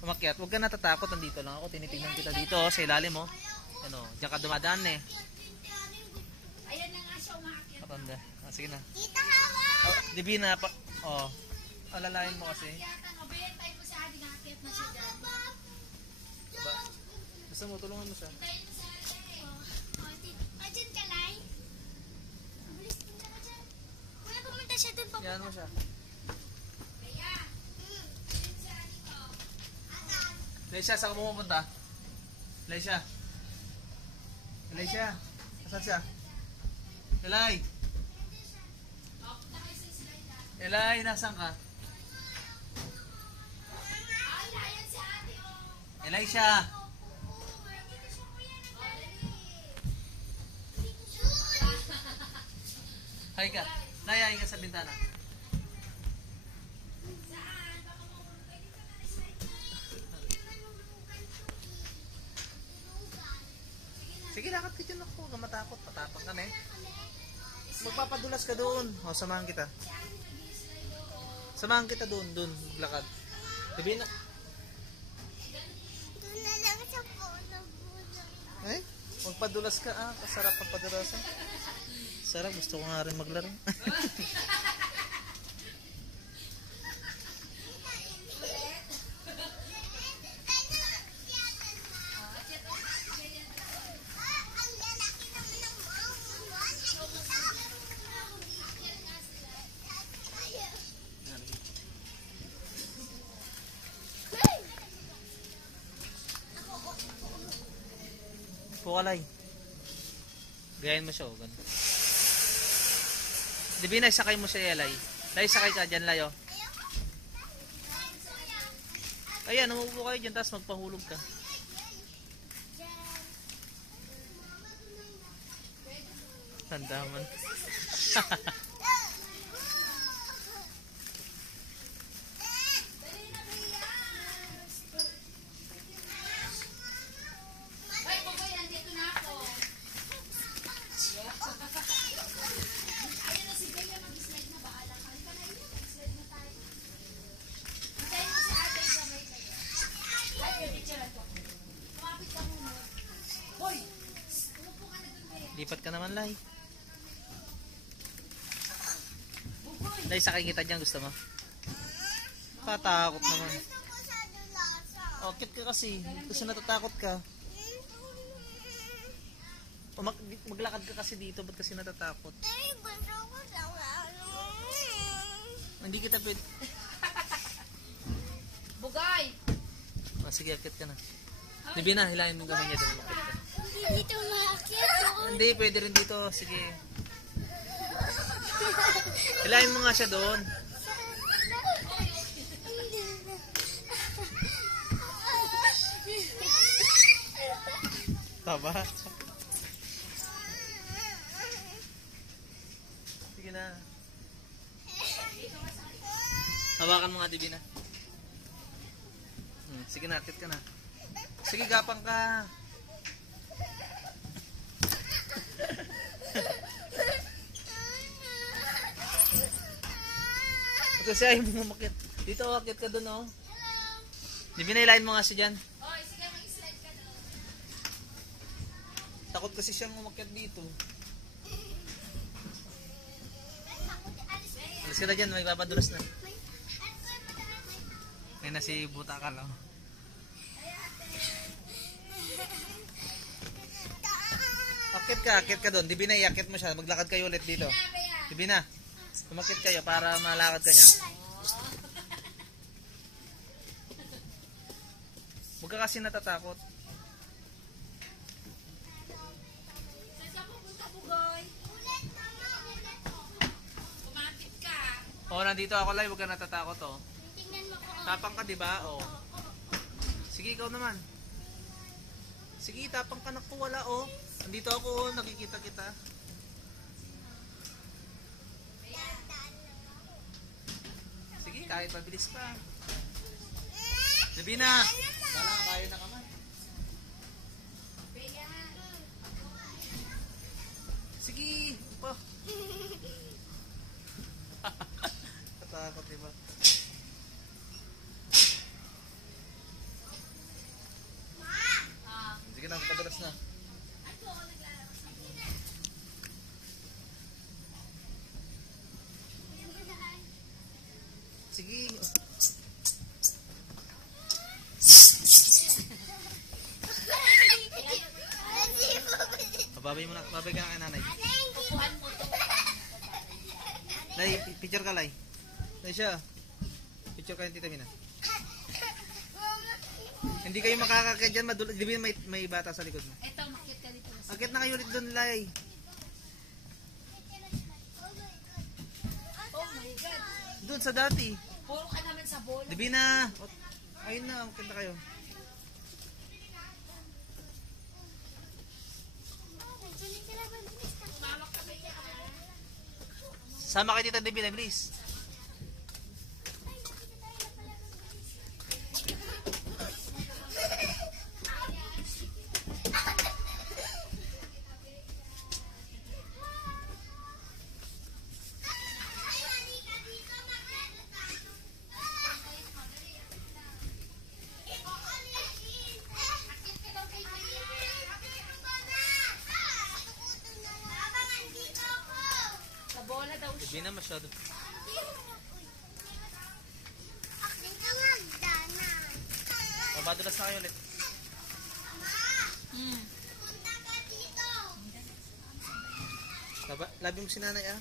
Umakyat. Huwag ka natatakot. Nandito lang ako. Tinitingnan kita dito sa ilalim mo. Ano, diyan ka dumadaan eh. Ayan na nga siya umakyat. Patanda. Ah, sige na. Tita Hawa! Oh, Divina pa. Oh. Alalayan mo kasi. Abayan tayo po sa ating akyat na siya dyan. Diba? Gusto mo, tulungan mo siya. Dyan ka, Lai. Bilis, punta ka dyan. Wala pumunta siya dun pa. Yan mo siya. Leisha, saan ka pumunta? Leisha. Leisha. Asan siya? Elay. Elay, nasan ka? Elay siya. Hay ka. Layain ka sa bintana. Sige, lakad ka dyan ako. Huwag kang matakot. Patapang ka na eh. Magpapadulas ka doon. O, samahan kita. Samahan kita doon. Doon, lakad. Sabihin na. Doon na lang sa puno. Eh? Magpadulas ka. Ah, kasarap ang padulasan. Sarap. Gusto ko nga rin maglaro. Pukalay. Gayahin mo siya o. Ganun. Divina, sakay mo siya, Lay. Lay, sakay ka dyan, Lay, o. Ayan, umupo kayo dyan, tapos magpahulog ka. Tandaman. Lipat ka naman, Lay. Lay, sakay kita dyan. Gusto mo? Katakot naman. Okit ka kasi. Kasi natatakot ka. O, maglakad ka kasi dito. Ba't kasi natatakot? Hindi kita pwede. Bugay! Ah, sige, akit ka na. Hindi na, hilahin mo gamay niya doon. Makit ka. Dito umakyat doon. Hindi, pwede rin dito. Sige. Hilahin mo nga siya doon. Taba. Sige na. Hawakan mo nga, Divina. Sige na, akit ka na. Sige, gapang ka. Kasi ayaw mo umakit. Dito, akit ka doon, oh. Divina, ilahin mo nga siya dyan. Oy, sige, mag-slide ka doon. Takot kasi siyang umakyat dito. Alis ka na dyan, may papadulas na. May na si Butakal, oh. Akit ka doon. Divina, iakit mo siya. Maglakad kayo ulit dito. Divina, umakit kayo para malakad ka niya. Huwag ka kasi natatakot. Saan ka pupunta, Bugoy? Ulit, mama. Ulit. Kumapit ka. Oh, nandito ako, Lai. Huwag ka natatakot, oh. Tingnan mo ko. Tapang ka, diba? Oh. Sige, ikaw naman. Sige, tapang ka na ko. Wala, oh. Nandito ako, oh. Nakikita kita. Sige, kahit mabilis pa. Divina! Wala, kaya na ka man. Sige! Pa! Katakot, diba? na. Sige. Babay mo na, babay ka na kay nanay. Lay, picture ka, Lay. Lay siya. Picture ka yung tita Mina. Hindi kayo makakakit dyan, madulas. Di ba may bata sa likod mo? Eto, makit ka dito. Akit na kayo ulit doon, Lay. Oh my God. Doon sa dati. Puro ka naman sa bola. Di ba na? Ayun na, akit na kayo. Sama kay tita Debbie na, please. Sa bola daw siya. Debbie na masyado. Mabadulas na kayo ulit. Hmm. Labi mo si nanay, ah.